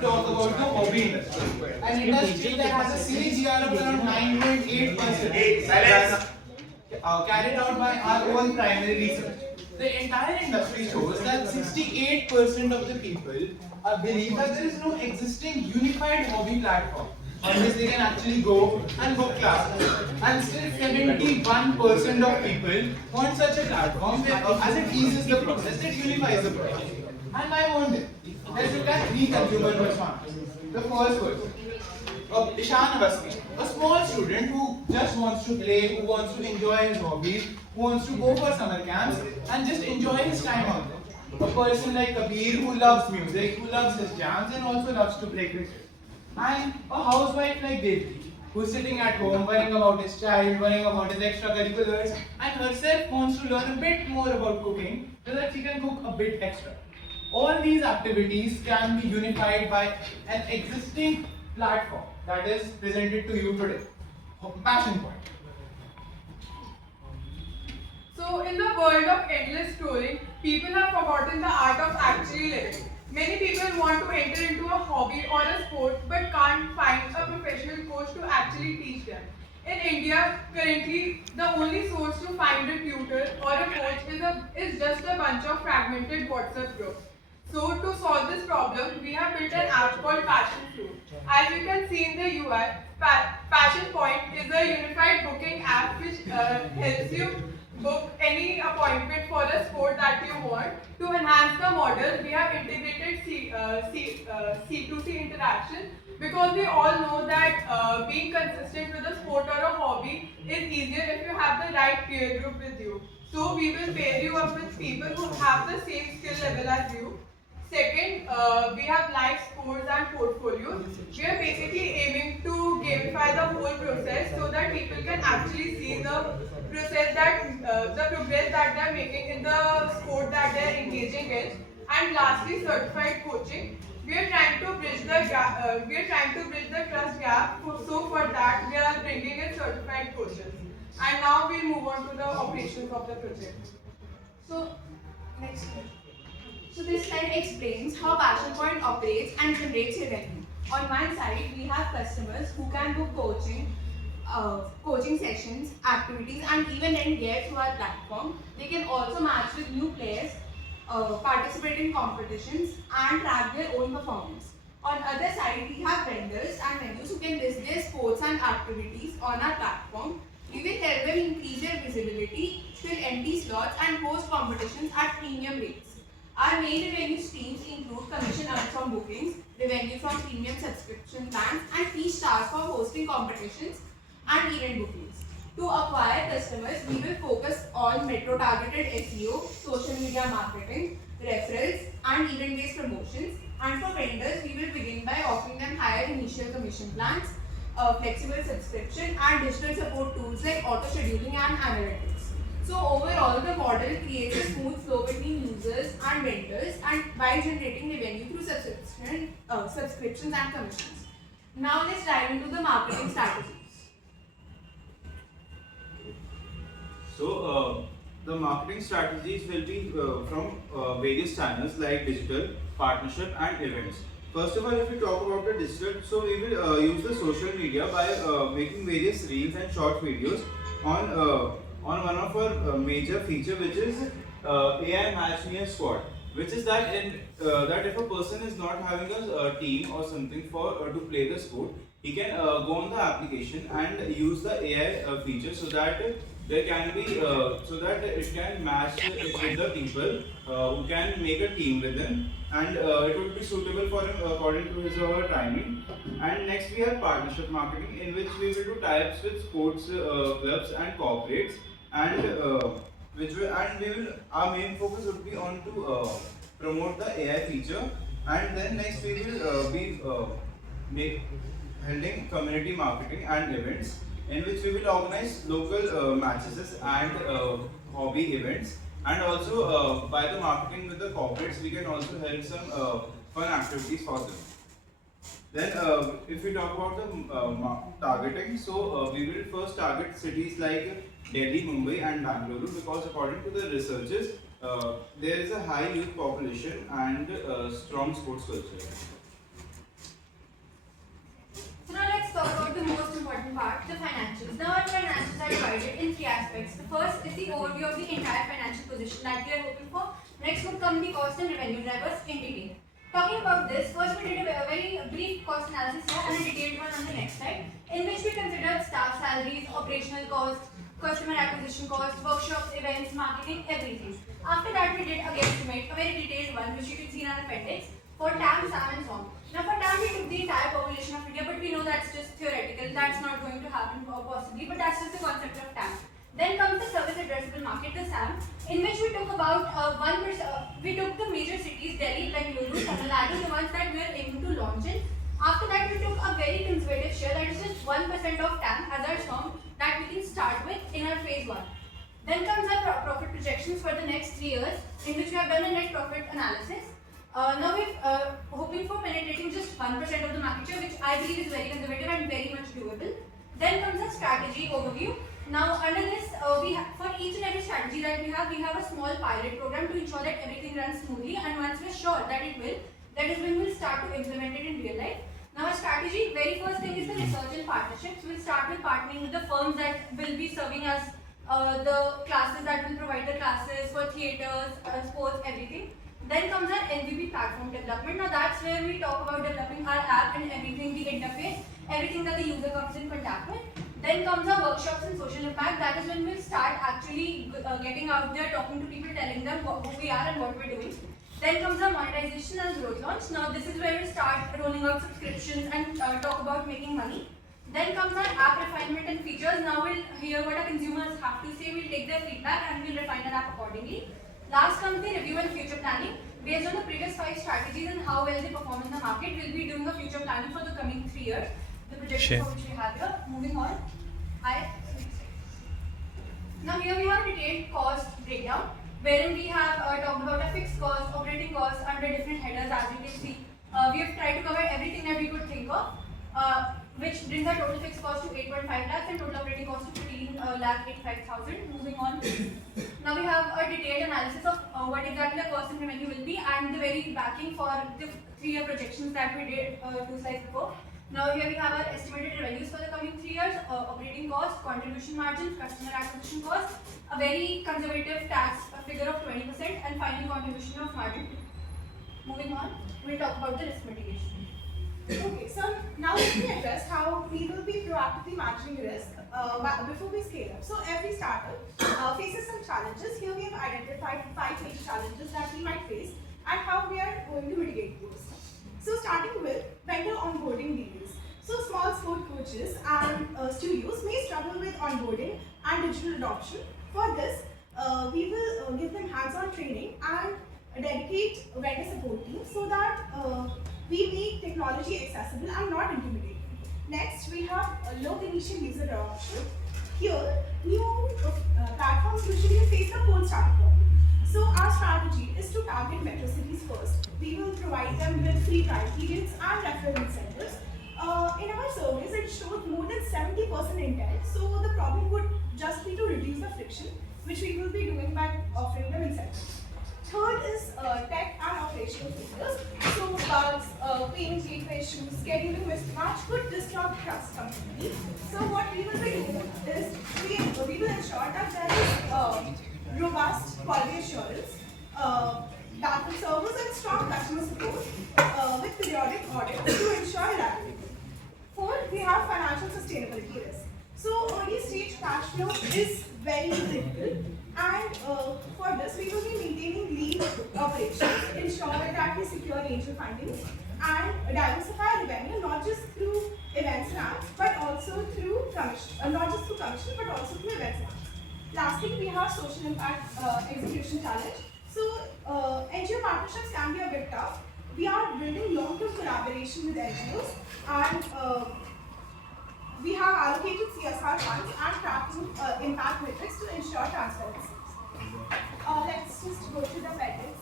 Talk about the hobby industry. An industry that has a CAGR of around 9.8%, carried out by our own primary research. The entire industry shows that 68% of the people believe that there is no existing unified hobby platform on which they can actually go and book classes. And still 71% of people want such a platform as it eases the process, it unifies the process. And I want it. Let's look at three consumer personas. The first person, Ishan Awasthi, a small student who just wants to play, who wants to enjoy his hobbies, who wants to go for summer camps and just enjoy his time out there. A person like Kabir who loves music, who loves his jams and also loves to play cricket. And a housewife like Devi, who's sitting at home worrying about his child, worrying about his extracurriculars, and herself wants to learn a bit more about cooking so that she can cook a bit extra. All these activities can be unified by an existing platform that is presented to you today. Passion Point. So, in the world of endless scrolling, people have forgotten the art of actually living. Many people want to enter into a hobby or a sport but can't find a professional coach to actually teach them. In India, currently, the only source to find a tutor or a coach is just a bunch of fragmented WhatsApp groups. So, to solve this problem, we have built an app called Passion Fruit. As you can see in the UI, Passion Point is a unified booking app which helps you book any appointment for the sport that you want. To enhance the model, we have integrated C2C interaction because we all know that being consistent with a sport or a hobby is easier if you have the right peer group with you. So we will pair you up with people who have the same skill level as you. Second, we have live scores and portfolios. We are basically aiming to gamify the whole process so that people can actually see the progress that they are making in the sport that they are engaging in. And lastly, certified coaching. We are trying to bridge the gap. We are trying to bridge the trust gap. So for that, we are bringing in certified coaches. And now we move on to the operations of the project. So, next slide. So this slide explains how Passion Point operates and generates revenue. On one side, we have customers who can book coaching sessions, activities, and even end gear through our platform. They can also match with new players, participate in competitions, and track their own performance. On other side, we have vendors and venues who can list their sports and activities on our platform. We will help them increase their visibility, fill empty slots, and host competitions at premium rates. Our main revenue streams include commission earned from bookings, revenue from premium subscription plans, and fee charged for hosting competitions and event bookings. To acquire customers, we will focus on metro-targeted SEO, social media marketing, referrals, and event-based promotions. And for vendors, we will begin by offering them higher initial commission plans, flexible subscription, and digital support tools like auto-scheduling and analytics. So overall, the model creates a smooth flow between users and vendors, and by generating revenue through subscriptions and commissions. Now let's dive into the marketing strategies. So the marketing strategies will be from various channels like digital, partnership, and events. First of all, if we talk about the digital, so we will use the social media by making various reels and short videos on one of our major feature, which is AI Match Me a Squad, which is that that if a person is not having a team or something to play the sport, he can go on the application and use the AI feature so that there can be so that it can match it with the people who can make a team with him, and it would be suitable for him according to his or her timing. And next we have partnership marketing, in which we will do tie-ups with sports clubs and corporates, and we will our main focus would be on to promote the AI feature. And then next we will be holding community marketing and events, in which we will organize local matches and hobby events. And also by the marketing with the corporates, we can also help some fun activities for them. Then if we talk about the targeting, so we will first target cities like Delhi, Mumbai, and Bangalore, because according to the researchers, there is a high youth population and strong sports culture. company cost and revenue drivers in detail. Talking about this, first we did a very brief cost analysis here and a detailed one on the next slide, in which we considered staff salaries, operational costs, customer acquisition costs, workshops, events, marketing, everything. After that, we did a guesstimate, a very detailed one, which you can see in our appendix, for TAM, SAM and so on. Now for TAM, we took the entire population of India, but we know that's just theoretical, that's not going to happen possibly, but that's just the concept of TAM. Then comes the service addressable market, the SAM, in which we took about 1%, we took the major cities, Delhi, Bengaluru, Tamil Nadu, the ones that we are aiming to launch in. After that, we took a very conservative share, that is just 1% of TAM as our sum that we can start with in our phase 1. Then comes our profit projections for the next 3 years, in which we have done a net profit analysis. Now we're hoping for penetrating just 1% of the market share, which I believe is very conservative and very much doable. Then comes the strategy overview. Now under this, for each and every strategy that we have a small pilot program to ensure that everything runs smoothly, and once we're sure that it will, that is when we'll start to implement it in real life. Now our strategy, very first thing is the research and partnerships. We'll start with partnering with the firms that will be serving us the classes, that will provide the classes for theatres, sports, everything. Then comes our MVP platform development. Now that's where we talk about developing our app and everything, the interface, everything that the user comes in contact with. Then comes our workshops and social impact. That is when we'll start actually getting out there, talking to people, telling them who we are and what we're doing. Then comes our monetization and growth launch. Now this is where we start rolling out subscriptions and talk about making money. Then comes our app refinement and features. Now we'll hear what our consumers have to say, we'll take their feedback and we'll refine our app accordingly. Last comes the review and future planning. Based on the previous 5 strategies and how well they perform in the market, we'll be doing a future planning for the coming 3 years. The projections for which we have here. Moving on. Now here we have a detailed cost breakdown, wherein we have talked about a fixed cost, operating costs under different headers, as you can see. We have tried to cover everything that we could think of, which brings our total fixed cost to 8.5 lakhs and total operating cost to 15,85,000. Moving on. Now we have a detailed analysis of what exactly the cost and revenue will be, and the very backing for the 3-year projections that we did 2 slides before. Now here we have our estimated revenues for the coming 3 years, operating costs, contribution margins, customer acquisition costs, a very conservative tax figure of 20%, and final contribution of margin. Moving on, we'll talk about the risk mitigation. Okay, so now let me address how we will be proactively managing risk before we scale up. So every startup faces some challenges. Here we have identified 5 major challenges that we might face and how we are going to mitigate those. So starting with vendor onboarding delays. So small sport coaches and studios may struggle with onboarding and digital adoption. For this, we will give them hands-on training and dedicate vendor support teams so that we make technology accessible and not intimidating. Next, we have a low initial user adoption. Here, new platforms usually face a cold start problem. So our strategy is to target metro cities first. We will provide them with free trial periods and referral incentives. In our surveys, it showed more than 70% intent. So the problem would just be to reduce the friction, which we will be doing by offering them incentives. Third is tech and operational failures. So bugs, payment gateway issues, scheduling mismatch could disrupt trust completely. So what we will be doing is we will ensure that there is robust quality assurance, backup servers and strong customer support with periodic audits to ensure reliability. Fourth, we have financial sustainability risk. So early stage cash flow is very critical, and for this we will be maintaining lean operations, ensure that we secure angel funding and diversify revenue not just through events and apps but also through commission, not just through commission but also through events and apps. Lastly, we have social impact execution challenge. So NGO partnerships can be a bit tough. We are building long-term collaboration with NGOs, and we have allocated CSR funds and tracking impact metrics to ensure transparency. Let's just go to the appendix.